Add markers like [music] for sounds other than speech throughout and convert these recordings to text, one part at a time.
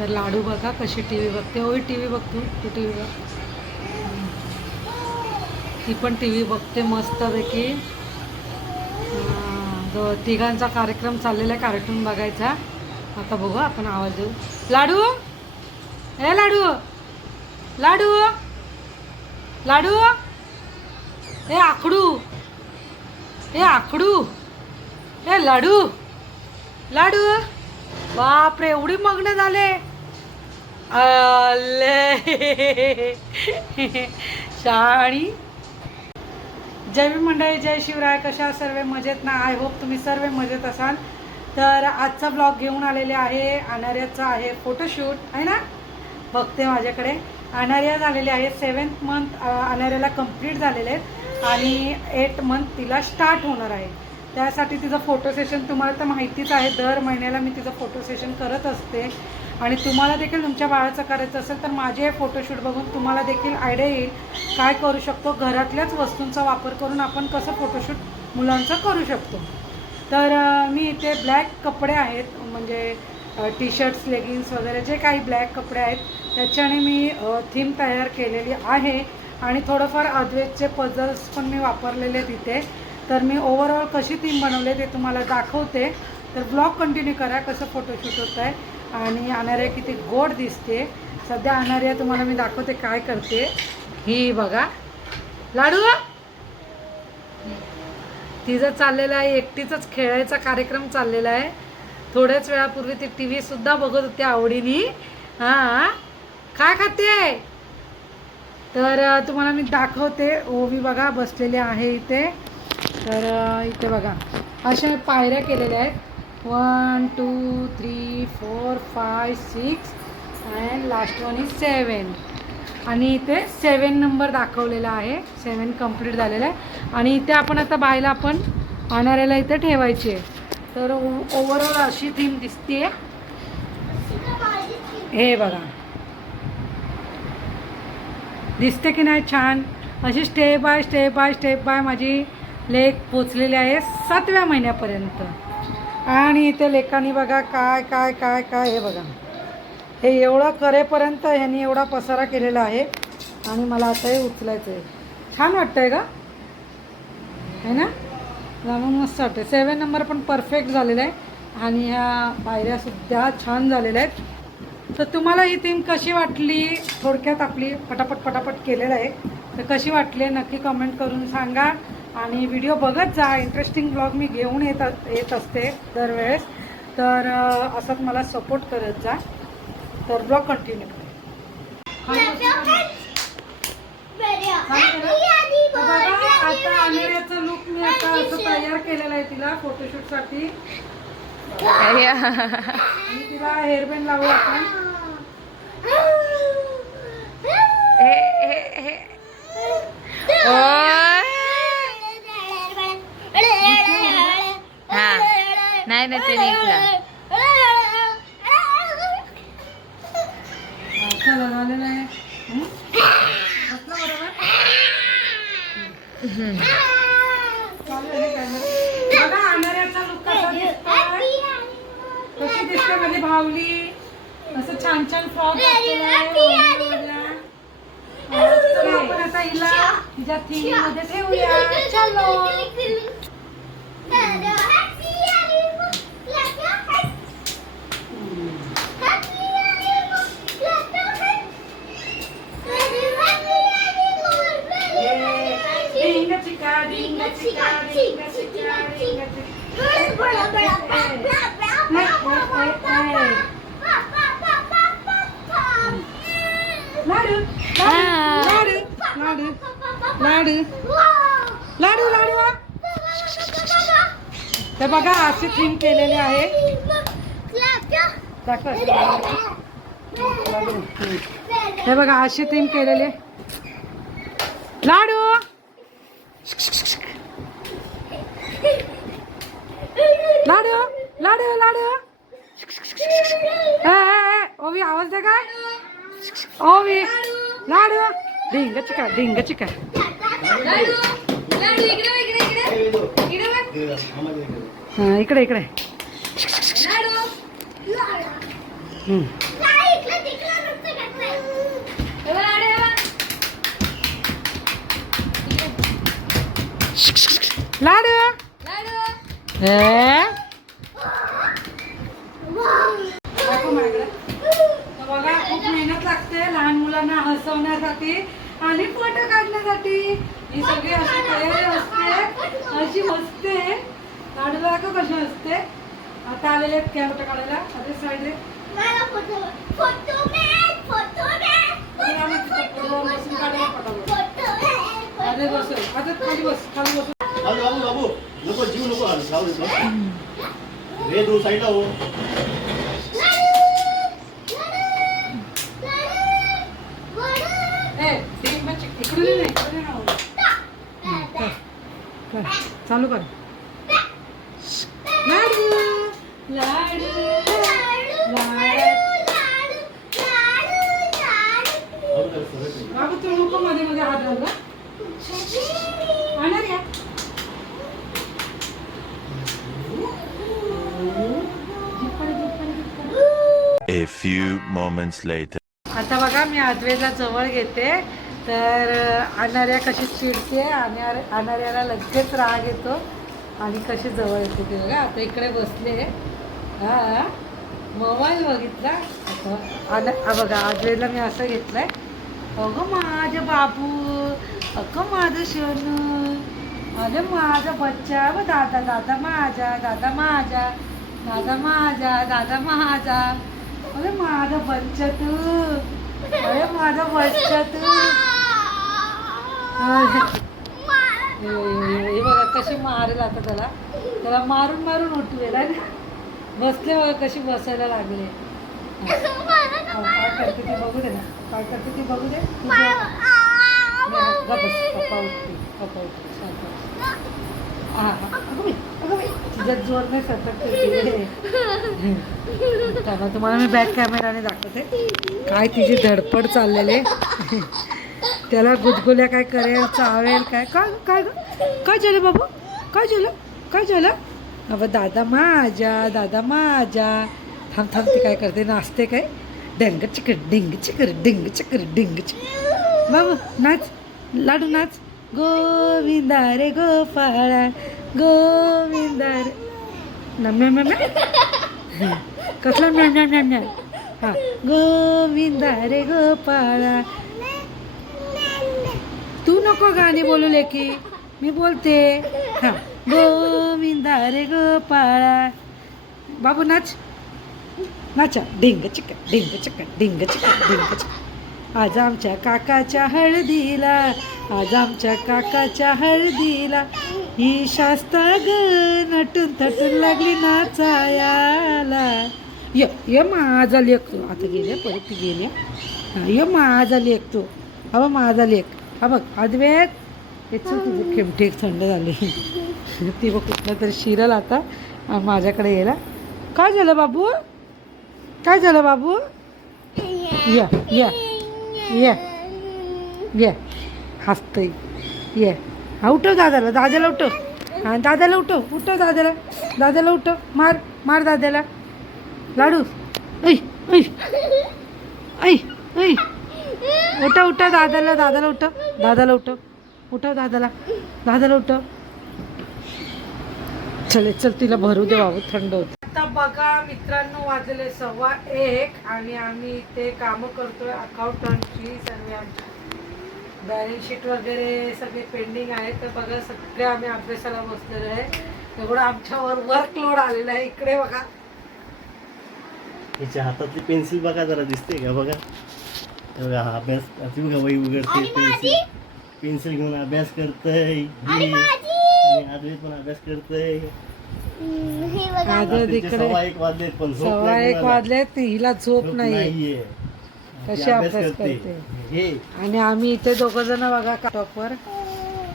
तर लाडू बघा कशी टी व्ही बघते. होय टी व्ही बघतो तू टी व्ही बघ. ती पण टी व्ही बघते मस्तपैकी. जो तिघांचा कार्यक्रम चाललेला आहे कार्टून बघायचा. आता बघू आपण आवाज देऊ. लाडू! हे लाडू! लाडू! लाडू! हे आखडू! हे आखडू! हे लाडू! लाडू! बापरे एवढी मग्न झाले. आले. शाणी जय भीम मंडळी जय शिवराय. कशा सर्व मजेत ना? आय होप तुम्ही सर्व मजेत असाल. तर आजचा ब्लॉग घेऊन आलेले आहे अनार्याचा आहे फोटोशूट आहे ना? बघते माझ्याकडे. अनार्या झालेले आहे सेवन्थ मंथ अनार्याला कंप्लीट झालेले आहेत. आणि एट मंथ तिला स्टार्ट होणार आहे. त्यासाठी तिचं फोटो सेशन तुम्हाला तर माहितीच आहे. दर महिन्याला मी तिचं फोटो सेशन करत असते. आणि तुम्हाला देखील तुमच्या बाळाचं करायचं असेल तर माझे हे फोटोशूट बघून तुम्हाला देखील आयडिया येईल काय करू शकतो. घरातल्याच वस्तूंचा वापर करून आपण कसं फोटोशूट मुलांचं करू शकतो. तर मी इथे ब्लॅक कपडे आहेत म्हणजे टी शर्ट्स लेगिन्स वगैरे जे काही ब्लॅक कपडे आहेत त्याच्याने मी थीम तयार केलेली आहे. आणि थोडंफार अद्वेतचे पझल्स पण मी वापरलेले आहेत तर मी ओव्हरऑल कशी थीम बनवले ते तुम्हाला दाखवते. तर ब्लॉग कंटिन्यू करा कसं फोटोशूट होत आहे आणि अनार्या किती गोड दिसते. सध्या अनार्या तुम्हाला मी दाखवते काय करते. ही बघा. लाडू? तिचं चाललेलं आहे एकटीचंच खेळायचा कार्यक्रम चाललेला आहे. थोड्याच वेळापूर्वी ती टी व्हीसुद्धा बघत होती आवडीने. हां काय खाते? तर तुम्हाला मी दाखवते. ओवी बघा बसलेले आहे इथे. तर इथे बघा. अशा पायऱ्या केलेल्या आहेत. One two three four five six and last one is seven आणि इथे सेवन नंबर दाखवलेला आहे. सेवन कंप्लीट झालेला आहे. आणि इथे आपण आता बायला आपण आणणाऱ्याला इथे ठेवायची आहे. तर ओवरऑल अशी थीम दिसते हे बघा. दिसते की नाही छान? अशी step by step by step by माझी लेख पोचलेली आहे सातव्या महिन्यापर्यंत. आणि इथे लेखानी बघा काय काय काय काय हे बघा. हे एवढं करेपर्यंत ह्यांनी एवढा पसारा केलेला आहे आणि मला आता हे उचलायचं आहे छान वाटतंय का है ना? जाणून मस्त वाटतं सेवन नंबर पण परफेक्ट झालेला आहे आणि ह्या पायऱ्यासुद्धा छान झालेल्या आहेत. तर तुम्हाला ही थीम कशी वाटली? थोडक्यात आपली पटापट पटापट केलेलं आहे. तर कशी वाटली? नक्की कमेंट करून सांगा. आणि व्हिडिओ बघत जा. इंटरेस्टिंग ब्लॉग मी घेऊन येत येत असते दरवेळेस. तर असंच मला सपोर्ट करत जा. तर ब्लॉग कंटिन्यू आता अनेऱ्याचं लुक मी आता असं तयार केलेलं आहे तिला फोटोशूटसाठी तिला हेअरबँड लावू आपण [laughs] हा नाही नाही ते निघला चला झालेलं आहे हं? बसलं बरोबर चालू आहे camera. बघा अनाऱ्याचा लुक कसा दिसतोय माझी भावली. असं छान छान फ्रॉक आपण आता हिला तिच्या थीममध्ये ठेवूया. [laughs] चलो [laughs] डिंग चिका डिंग चिका डिंग चिका डिंग चिका लाडू लाडू लाडू लाडू. लाडू लाडू तर बघा असे थीम केलेले आहे. हे बघा असे थीम केलेले. लाडू. लाडू लाडू लाडू. ए, ओवी आवाज दे काय ओवी लाडू. ढिंग चिका ढिंग चिका. हा इकडे इकडे. लाडू. हे बघा खूप मेहनत लागते लहान मुलांना हसवण्यासाठी. आणि फोटो काढण्यासाठी. ही सगळी अशी तयारी असते. अशी असते लाडूला दाखव कशी असते? आता आलेले आहेत कॅमेरा काढायला. अरे साईड रे. अरे बस. आता खाली बस खाली बस. बाबू बाबू बाबू. नको जीव नको जाऊ दे, साईडला हो ए तीन बच्चे इकडे नाही इकडे नाही कर. कर. चालू कर लाडू लाडू. बाबू तू नको मध्ये मध्ये हात रे A few moments later. आता बघा मी आदवेला जवळ घेते तर अनाऱ्या कशी चिडते आणि अनाऱ्याला लगेच राग येतो आणि कशी जवळ येते ते बघा. आता इकडे बसले हां. मोबाईल बघितला? आता बघा आदवेला मी असं घेतलंय. अगं माझं बाबू अगं माझं सोनू अरे माझा बच्चा व दादा दादा माझा दादा माझा दादा माझा दादा माझा. अरे माझा बच्चा तू अरे माझा बच्चा तू. हे बघा कशी मारेल आता त्याला. त्याला मारून मारून उठवेल ना बसले बघा कशी बसायला लागले. काय करते ती बघू दे ना. काय करते ती बघू दे. तुझं- बस. पप्पा उठते पप्पा उठते हा, तिच्यात जोर नाही सतत तुम्हाला मी बॅक कॅमेराने दाखवते. काय तिची धडपड चाललेली त्याला गुदगुल्या काय करेल चावेल काय? काय काय काय झालं बाबू? काय झालं? काय झालं? अबा दादा माझ्या दादा माझ्या. थांब थांब ती काय करते? नाचते काय? डेंग चिकर डिंग चिकर डिंग चिकर डिंग चिकर बाबू नाच. लाडू नाच. गोविंदा रे गोपाळा गोविंदा रे नम्या नम्या कसला म्या म्या म्या म्या? हा. गोविंदा रे गोपाळा तू नको गाणी बोलू लेकी. मी बोलते. हां. गोविंदा रे गोपाळा. बाबू नाच. नाचा. डिंग चिक डिंग चिक डिंग चिक डिंग चिक आज आमच्या काकाच्या हळदीला आज आमच्या काकाच्या हळदीला. ही शास्ता ग नटून थटून लागली नाचायाला. य य माझा लेख. तो आता गेले परत ती गेल्या य माझा लेख तो. अहो माझा लेख. हा बघ अद्वैत याचं चल तुझी खेमटी एक थंड झाली. ती बघ कुठलं तरी शिरल आता माझ्याकडे यायला. काय झालं बाबू? काय झालं बाबू? या या या या. हसतय. ये. हा उठव दादाला दादाला उठव हा दादाला उठव उठव दादाला. दादाला उठव मार मार दादाला. लाडू. ऐ ऐ. ऐ ऐ. उठव उठव दादाला दादाला उठव दादाला उठव उठव दादाला दादाला उठव चले चल तिला भरू दे बाबू थंड होत. आता बघा मित्रांनो वाजले सव्वा एक आणि आम्ही ते कामं करतोय अकाउंटंटची सर्व आमची. बॅलन्स शीट वगैरे सगळे पेंडिंग आहे तर बघा सगळे आम्ही अभ्यासाला बसलेलो आहे. एवढं आमच्यावर वर्कलोड आलेला आहे. इकडे बघा. हिच्या हातातली पेन्सिल बघा जरा दिसते का? बघा. हे हा अभ्यास ती बघा वही उघडते पेन्सिल पेन्सिल घेऊन अभ्यास करतय. आणि आदमी पण अभ्यास करतय. आदर रात्रीचे इकडे सव्वा एक वाजलेत पण झोप सव्वा नाही एक कोणाला. वाजले हिला झोप झोप नाही नाहीये. ती कशी अभ्यास करते. हे. आणि आम्ही इथे दोघं जण बघा टॉपवर.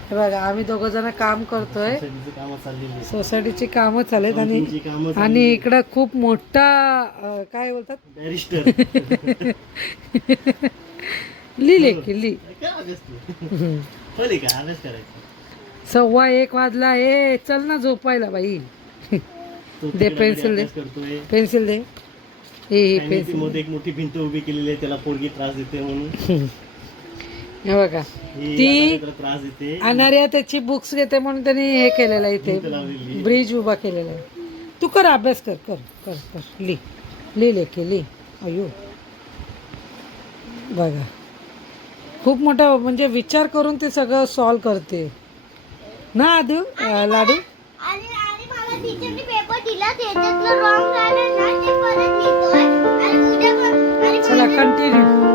हे बघा आम्ही दोघं जण काम करतोय. सोसायटीची कामं चालत आणि आणि. इकडं खूप मोठा काय बोलतात? बॅरिस्टर. [laughs] लिहिले की ली काय अभ्यास तू होय का? अभ्यास करायचा. सव्वा एक वाजला ए चल ना झोपायला बाई. दे पेन्सिल दे. पेन्सिल दे. ती पेन्सिल. मध्ये एक मोठी भिंत उभी केलेली आहे. त्याला पोरगी त्रास देते म्हणून. [laughs] हे बघा. ती अनार्या त्याची बुक्स घेते म्हणून त्यांनी हे केलेलं आहे इथे ब्रिज उभा केलेला आहे. तू कर अभ्यास कर कर कर कर. ली. ली लेखे ली. अयो बघा. खूप मोठा म्हणजे विचार करून ते सगळं सॉल्व करते. ना आदू? लाडू? चला कंटिन्यू